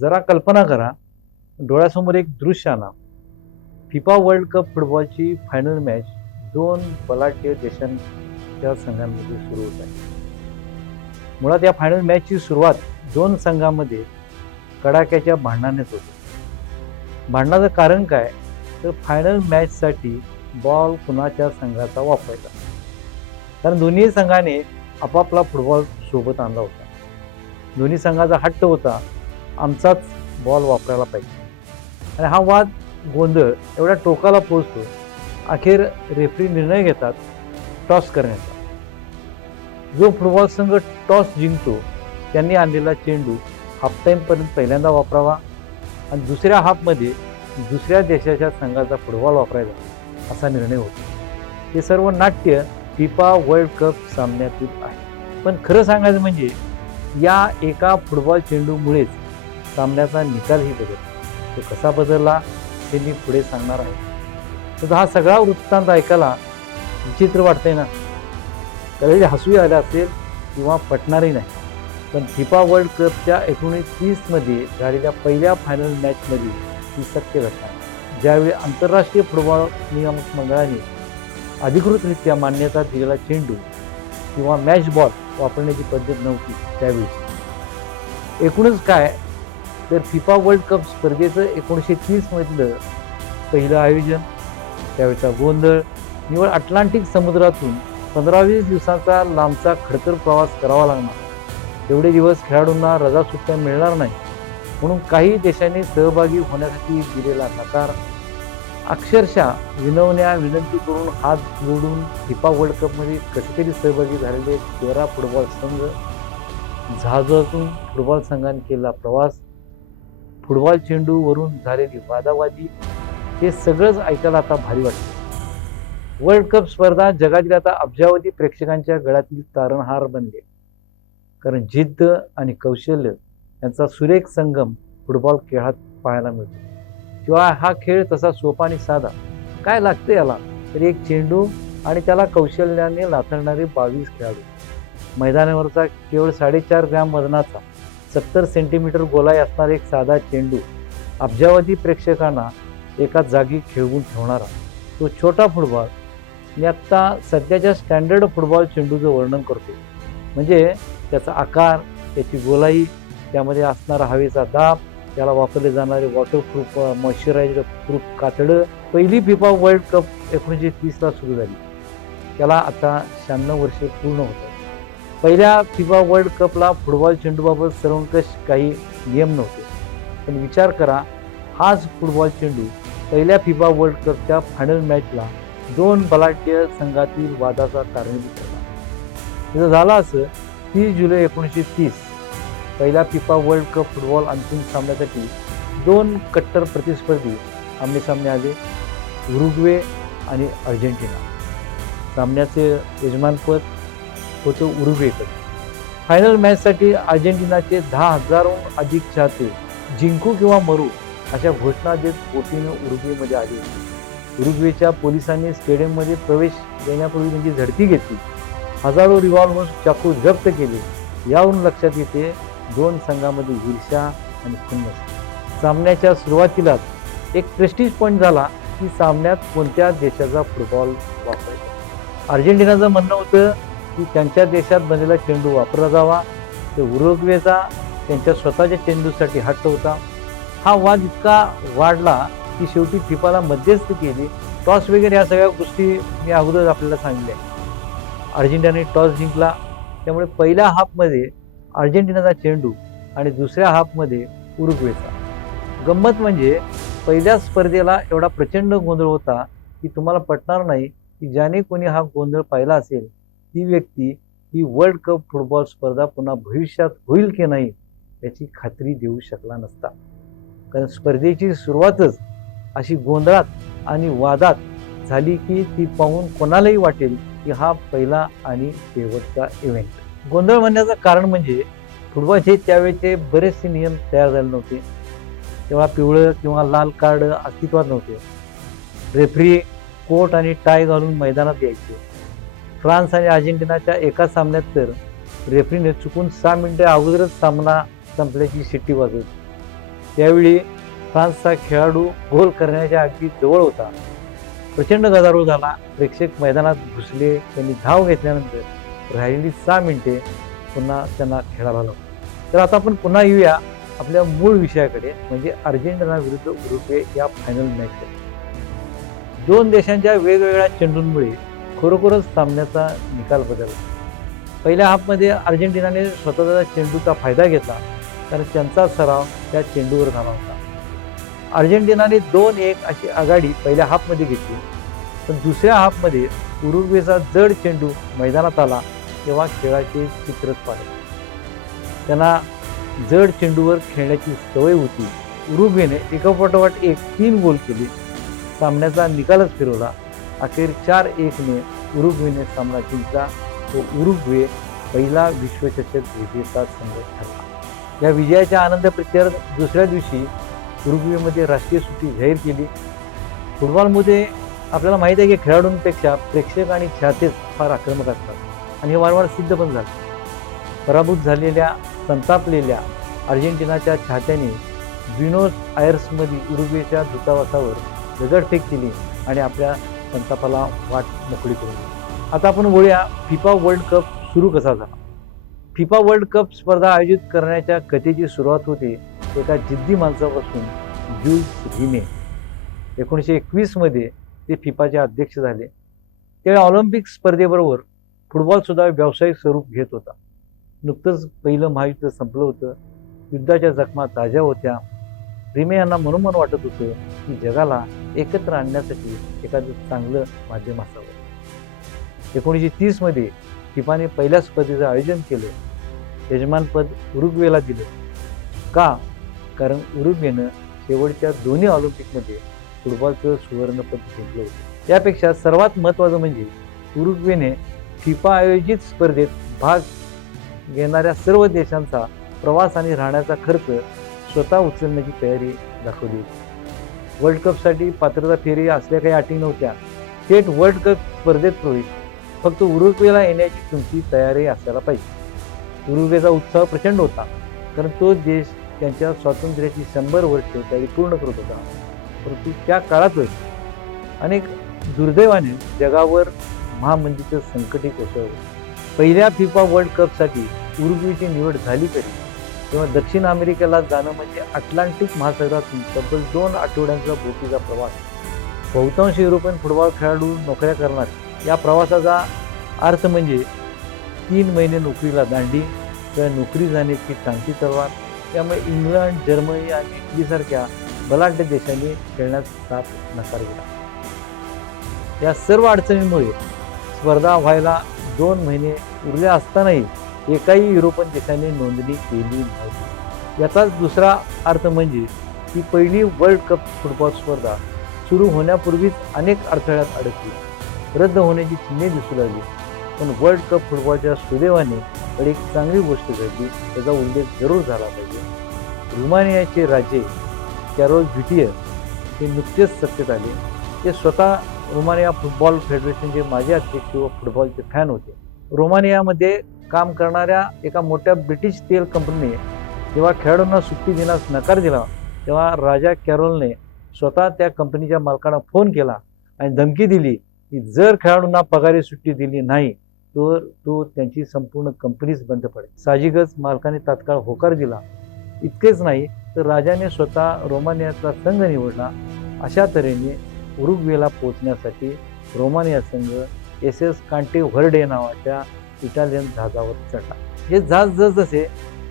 जरा कल्पना करा, डोळ्यासमोर एक दृश्य आणा. फिफा वर्ल्ड कप फुटबॉलची फायनल मॅच दोन बलाढ्य देशांच्या संघांमध्ये सुरू होत आहे. मुळात या फायनल मॅचची सुरुवात दोन संघांमध्ये कडाक्याच्या भांडणानेच होते. भांडणाचं कारण काय, तर फायनल मॅचसाठी बॉल कुणाच्या संघाचा वापरायचा, कारण दोन्ही संघाने आपापला फुटबॉल सोबत आणला होता. दोन्ही संघाचा हट्ट होता, आमचाच बॉल वापरायला पाहिजे. आणि हा वाद गोंधळ एवढ्या टोकाला पोहोचतो, अखेर रेफरी निर्णय घेतात टॉस करण्याचा. जो फुटबॉल संघ टॉस जिंकतो त्यांनी आणलेला चेंडू हाफ टाईमपर्यंत पहिल्यांदा वापरावा आणि दुसऱ्या हाफमध्ये दुसऱ्या देशाच्या संघाचा फुटबॉल वापरायचा असा निर्णय होतो. हे सर्व नाट्य फिफा वर्ल्ड कप सामन्यातील आहे. पण खरं सांगायचं म्हणजे या एका फुटबॉल चेंडूमुळेच सामन्याचा निकालही बदलला. तो कसा बदलला हे मी पुढे सांगणार आहे. तर हा सगळा वृत्तांत ऐकायला विचित्र वाटतंय ना, कदाचित हसूही आलं असेल किंवा पटणारही नाही. पण फिफा वर्ल्ड कपच्या 1930 झालेल्या पहिल्या फायनल मॅचमध्ये ही सत्य घटना आहे. ज्यावेळी आंतरराष्ट्रीय फुटबॉल नियामक मंडळाने अधिकृतरित्या मान्यता दिलेला चेंडू किंवा मॅच बॉल वापरण्याची पद्धत नव्हती त्यावेळी. एकूणच काय, तर फिफा वर्ल्ड कप स्पर्धेचं 1930 मधलं पहिलं आयोजन, त्यावेळचा गोंधळ, निव्वळ अटलांटिक समुद्रातून 15-20 दिवसांचा लांबचा खडतर प्रवास करावा लागणार, एवढे दिवस खेळाडूंना रजा सुट्ट्या मिळणार नाही म्हणून काही देशांनी सहभागी होण्यासाठी दिलेला नकार, अक्षरशः विनंती करून हात जोडून फिफा वर्ल्ड कपमध्ये कधीतरी सहभागी झालेले 13 फुटबॉल संघ, जहाजातून फुटबॉल संघाने केलेला प्रवास, फुटबॉल चेंडूवरून झालेली वादावादी, हे सगळंच ऐकायला आता भारी वाटतं. वर्ल्ड कप स्पर्धा जगातील आता अब्जावधी प्रेक्षकांच्या गळ्यातील तारणहार बनले, कारण जिद्द आणि कौशल्य यांचा सुरेख संगम फुटबॉल खेळात पाहायला मिळतो. किंवा हा खेळ तसा सोपा आणि साधा काय लागतं याला, तर एक चेंडू आणि त्याला कौशल्याने लाथाडणारे 22 खेळाडू, मैदानावरचा केवळ 4.5 ग्रॅम वजनाचा 70 सेंटीमीटर गोलाई असणारा एक साधा चेंडू अब्जावधी प्रेक्षकांना एका जागी खेळवून ठेवणारा तो छोटा फुटबॉल. मी आत्ता सध्याच्या स्टँडर्ड फुटबॉल चेंडूचं वर्णन करतो, म्हणजे त्याचा आकार, त्याची गोलाई, त्यामध्ये असणारा हवेचा दाब, त्याला वापरले जाणारे वॉटरप्रूफ मॉइश्चरायझर प्रूफ कातडं. पहिली फिफा वर्ल्ड कप 1930 सुरू झाली, त्याला आता 96 वर्षे पूर्ण होतात. पहिल्या फिफा वर्ल्ड कपला फुटबॉल चेंडूबाबत सर्वंकष काही नियम नव्हते. पण विचार करा, हाच फुटबॉल चेंडू पहिल्या फिफा वर्ल्ड कपच्या फायनल मॅचला दोन बलाढ्य संघातील वादाचा कारणीभूत ठरला. तिथं झालं असं, 30 जुलै 1930 पहिल्या फिफा वर्ल्ड कप फुटबॉल अंतिम सामन्यासाठी दोन कट्टर प्रतिस्पर्धी आमनेसामने आले, उरुग्वे आणि अर्जेंटिना. सामन्याचे यजमानपद होतं उरुग्वेकडे. फायनल मॅचसाठी अर्जेंटिनाचे 10,000हून अधिक चाहते जिंकू किंवा मरू अशा घोषणा देत बोटीनं उरुग्वेमध्ये आली होती. उरुग्वेच्या पोलिसांनी स्टेडियममध्ये प्रवेश देण्यापूर्वी त्यांची झडती घेतली, हजारो रिव्हॉल्वर्स, चाकू जप्त केले. यावरून लक्षात येते दोन संघामध्ये ईर्ष्या आणि खुन्नस. सामन्याच्या सुरुवातीलाच एक प्रेस्टिज पॉईंट झाला की सामन्यात कोणत्या देशाचा फुटबॉल वापरायचा. अर्जेंटिनाचं म्हणणं होतं की त्यांच्या देशात बनलेला चेंडू वापरला जावा, तर उरुग्वेचा त्यांच्या स्वतःच्या चेंडूसाठी हट्ट होता. हा वाद इतका वाढला की शेवटी फिफाला मध्यस्थी केली. टॉस वगैरे या सगळ्या गोष्टी मी अगोदर आपल्याला सांगितल्या. अर्जेंटिनाने टॉस जिंकला, त्यामुळे पहिल्या हाफमध्ये अर्जेंटिनाचा चेंडू आणि दुसऱ्या हाफमध्ये उरुग्वेचा. गंमत म्हणजे पहिल्या स्पर्धेला एवढा प्रचंड गोंधळ होता की तुम्हाला पटणार नाही की ज्याने कोणी हा गोंधळ पाहिला असेल ती व्यक्ती ही वर्ल्ड कप फुटबॉल स्पर्धा पुन्हा भविष्यात होईल की नाही याची खात्री देऊ शकला नसता. कारण स्पर्धेची सुरुवातच अशी गोंधळात आणि वादात झाली की ती पाहून कोणालाही वाटेल की हा पहिला आणि शेवटचा इव्हेंट. गोंधळ म्हणण्याचं कारण म्हणजे फुटबॉलचे त्यावेळेचे बरेचसे नियम तयार झाले नव्हते. तेव्हा पिवळं किंवा लाल कार्ड अस्तित्वात नव्हते. रेफरी कोट आणि टाय घालून मैदानात यायचे. फ्रान्स आणि अर्जेंटिनाच्या एका सामन्यात तर रेफरीने चुकून 6 मिनिटे अगोदरच सामना संपल्याची शिट्टी वाजवली. त्यावेळी फ्रान्सचा खेळाडू गोल करण्याच्या अगदी जवळ होता. प्रचंड गदारोळ झाला. प्रेक्षक मैदानात घुसले. त्यांनी धाव घेतल्यानंतर राहिलेली 6 मिनिटे पुन्हा त्यांना खेळायला लागली. तर आता आपण पुन्हा येऊया आपल्या मूळ विषयाकडे, म्हणजे अर्जेंटिना विरुद्ध उरुग्वे या फायनल मॅचकडे. दोन देशांच्या वेगवेगळ्या चेंडूंमुळे खरोखरच सामन्याचा निकाल बदलला. पहिल्या हाफमध्ये अर्जेंटिनाने स्वतःचा चेंडूचा फायदा घेतला, कारण त्यांचा सराव त्या चेंडूवर झाला होता. अर्जेंटिनाने 2-1 अशी आघाडी पहिल्या हाफमध्ये घेतली, पण दुसऱ्या हाफमध्ये उरुग्वेचा जड चेंडू मैदानात आला तेव्हा खेळाचे चित्रच पाहिले. त्यांना जड चेंडूवर खेळण्याची सवय होती. उरुग्वेने एकापाठोपाठ एक 3 गोल केले. सामन्याचा निकालच फिरवला. अखेर 4-1ने उरुग्वेने सामना जिंकला व उरुग्वे पहिला विश्वचषक विजेता संघ ठरला. या विजयाच्या आनंद प्रत्यार्थ दुसऱ्या दिवशी उरुग्वेमध्ये राष्ट्रीय सुट्टी जाहीर केली. फुटबॉलमध्ये आपल्याला माहिती आहे की खेळाडूंपेक्षा प्रेक्षक आणि चाहतेच फार आक्रमक असतात आणि हे वारंवार सिद्ध पण झालं. पराभूत झालेल्या संतापलेल्या अर्जेंटिनाच्या चाहत्यांनी ब्युनोस आयर्समध्ये उरुग्वेच्या दूतावासावर दगडफेक केली आणि आपल्या संतापाला वाट मोकळी करून दिली. आता आपण बोलूया फिफा वर्ल्ड कप सुरू कसा झाला. फिफा वर्ल्ड कप स्पर्धा आयोजित करण्याच्या कथेची सुरुवात होते एका जिद्दी माणसापासून, ज्यूल्स रिमे. 1921 मध्ये ते फिफाचे अध्यक्ष झाले. त्यावेळी ऑलिम्पिक स्पर्धेबरोबर फुटबॉल सुद्धा व्यावसायिक स्वरूप घेत होता. नुकतंच पहिलं महायुद्ध संपलं होतं. युद्धाच्या जखमा ताज्या होत्या. रिमे यांना मनोमन वाटत होतं की जगाला एकत्र आणण्यासाठी एखादं चांगलं माध्यम असावं. 1930 मध्ये फिफाने पहिल्या स्पर्धेचं आयोजन केलं. यजमानपद उरुग्वेला दिलं. का? कारण उरुग्वेनं शेवटच्या दोन्ही ऑलिम्पिकमध्ये फुटबॉलचं सुवर्णपद जिंकलं होतं. यापेक्षा सर्वात महत्त्वाचं म्हणजे उरुग्वेने फिफा आयोजित स्पर्धेत भाग घेणाऱ्या सर्व देशांचा प्रवास आणि राहण्याचा खर्च स्वतः उचलण्याची तयारी दाखवली होती. वर्ल्ड कपसाठी पात्रता फेरी असल्या काही अटी नव्हत्या. थेट वर्ल्ड कप स्पर्धेत प्रवेश. फक्त उरुग्वेला येण्याची तुमची तयारी असायला पाहिजे. उरुग्वेचा उत्साह प्रचंड होता, कारण तो देश त्यांच्या स्वातंत्र्याची 100 वर्षे त्यावेळी पूर्ण करत होता. परंतु त्या काळातच अनेक दुर्दैवाने जगावर महामंदीचं संकटही कोसळलं. पहिल्या फिफा वर्ल्ड कपसाठी उरुग्वेची निवड झाली तरी तेव्हा दक्षिण अमेरिकेला जाणं म्हणजे अटलांटिक महासागरातून तब्बल 2 आठवड्यांचा बोटीचा प्रवास. बहुतांश युरोपियन फुटबॉल खेळाडू नोकऱ्या करणार. या प्रवासाचा अर्थ म्हणजे 3 महिने नोकरीला दांडी किंवा नोकरी जाण्याची टांगती तलवार. त्यामुळे इंग्लंड, जर्मनी आणि इटलीसारख्या बलाढ्य देशांनी खेळण्यास साथ नकार दिला. या सर्व अडचणींमुळे स्पर्धा व्हायला 2 महिने उरले असतानाही एकाही युरोपियन देशाने नोंदणी केली नव्हती. याचाच दुसरा अर्थ म्हणजे ही पहिली वर्ल्ड कप फुटबॉल स्पर्धा सुरू होण्यापूर्वीच अनेक अडथळ्यात अडकली. रद्द होण्याची चिन्हे दिसू लागली. पण वर्ल्ड कप फुटबॉलच्या सुदैवाने एक चांगली गोष्ट घडली, त्याचा उल्लेख जरूर झाला पाहिजे. रुमानियाचे राजे कॅरोल व्हिटियर हे नुकतेच सत्तेत आले. ते स्वतः रोमानिया फुटबॉल फेडरेशनचे माजी अध्यक्ष व फुटबॉलचे फॅन होते. रोमानियामध्ये काम करणाऱ्या एका मोठ्या ब्रिटिश तेल कंपनीने जेव्हा खेळाडूंना सुट्टी देण्यास नकार दिला, तेव्हा राजा कॅरोलने स्वतः त्या कंपनीच्या मालकांना फोन केला आणि धमकी दिली की जर खेळाडूंना पगारी सुट्टी दिली नाही तर तो त्यांची संपूर्ण कंपनीच बंद पडेल. साहजिकच मालकाने तात्काळ होकार दिला. इतकेच नाही तर राजाने स्वतः रोमानियाचा संघ निवडला. अशा तऱ्हेने उरुग्वेला पोहोचण्यासाठी रोमानिया संघ SS कांटे व्हर्डे नावाच्या इटालियन जहाजावर चढला. हे जहाज जसजसे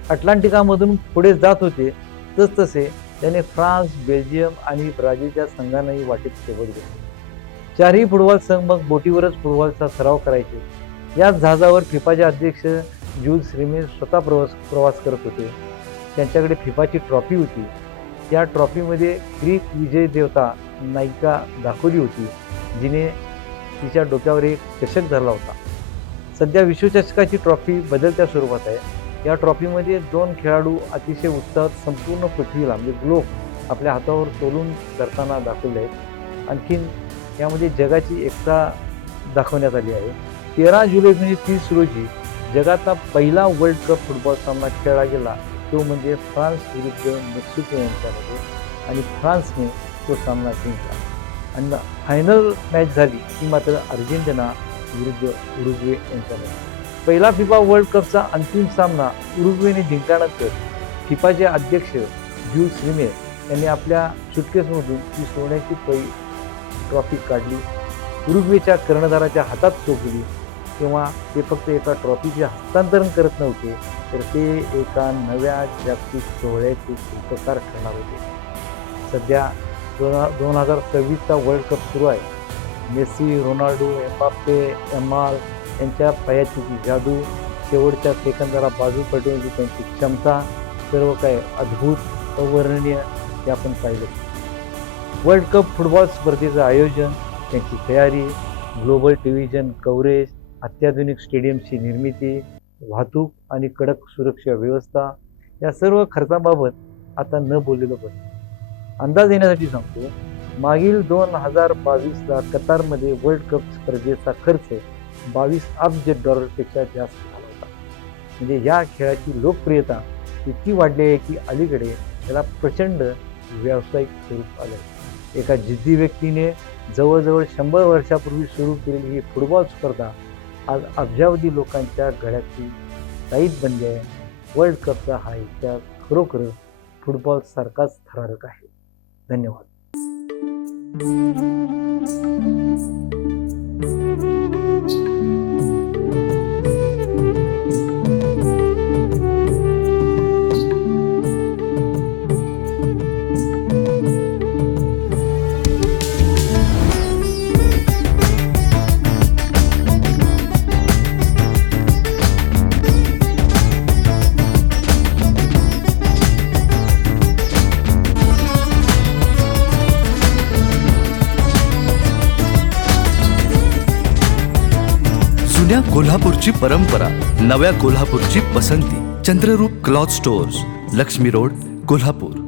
अटलांटिकामधून पुढे जात होते तसतसे त्याने फ्रान्स, बेल्जियम आणि ब्राझीलच्या संघांनाही वाटेत सोबत घेतले. 4ही फुटबॉल संघ मग बोटीवरच फुटबॉलचा सराव करायचे. याच जहाजावर फिफाचे अध्यक्ष ज्यूल्स रिमे स्वतः प्रवास करत होते. त्यांच्याकडे फिफाची ट्रॉफी होती. त्या ट्रॉफीमध्ये ग्रीक विजय देवता नायिका दाखवली होती, जिने तिच्या डोक्यावर एक चषक धरला होता. सध्या विश्वचषकाची ट्रॉफी बदलत्या स्वरूपात आहे. या ट्रॉफीमध्ये 2 खेळाडू अतिशय उत्साहात संपूर्ण पृथ्वीला म्हणजे ग्लोब आपल्या हातावर तोलून करताना दाखवले आहेत. आणखीन यामध्ये जगाची एकता दाखवण्यात आली आहे. 13 जुलै 1930 रोजी जगाचा पहिला वर्ल्ड कप फुटबॉल सामना खेळला गेला. तो तो म्हणजे फ्रान्स विरुद्ध मेक्सिको यांच्यामध्ये, आणि फ्रान्सने तो सामना जिंकला. आणि फायनल मॅच झाली ती मात्र अर्जेंटिना विरुद्ध उरुग्वे यांच्यामध्ये. पहिला फिफा वर्ल्ड कपचा अंतिम सामना उरुग्वेने जिंकल्यानंतर फिफाचे अध्यक्ष ज्यूल्स रिमेर यांनी आपल्या सुटकेसमधून ती सोन्याची ट्रॉफी काढली, उरुग्वेच्या कर्णधाराच्या हातात सोपली. तेव्हा ते फक्त एका ट्रॉफीचे हस्तांतरण करत नव्हते, तर ते एका नव्या जागतिक सोहळ्याचे शिल्पकार ठरणार होते. सध्या 2026चा वर्ल्ड कप सुरू आहे. मेसी, रोनाल्डो, एम्बाप्पे, यामाल यांच्या पायाची ती जादू, शेवटच्या सेकंदाला बाजू पलटवण्याची त्यांची क्षमता, सर्व काही अद्भुत, अवर्णनीय हे आपण पाहिलं. वर्ल्ड कप फुटबॉल स्पर्धेचं आयोजन, त्यांची तयारी, ग्लोबल टेलिव्हिजन कव्हरेज, अत्याधुनिक स्टेडियमची निर्मिती, वाहतूक आणि कडक सुरक्षा व्यवस्था, या सर्व खर्चाबाबत आता न बोललेलं बरं. अंदाज येण्यासाठी सांगतो, मागील 2022ला कतारमध्ये वर्ल्ड कप स्पर्धेचा खर्च $22 अब्ज पेक्षा जास्त झाला होता. म्हणजे या खेळाची लोकप्रियता इतकी वाढली आहे की अलीकडे त्याला प्रचंड व्यावसायिक स्वरूप आलं. एका जिद्दी व्यक्तीने जवळजवळ 100 वर्षापूर्वी सुरू केलेली ही फुटबॉल स्पर्धा आज अब्जावधी लोकांच्या गळ्यातली ताईत बनली आहे. वर्ल्ड कपचा हा इतिहास खरोखर फुटबॉल सारखाच थरारक आहे. धन्यवाद. जुन्या कोल्हापूरची परंपरा, नव्या कोल्हापूरची पसंती. Chandrarup cloth stores, Lakshmi road, Kolhapur.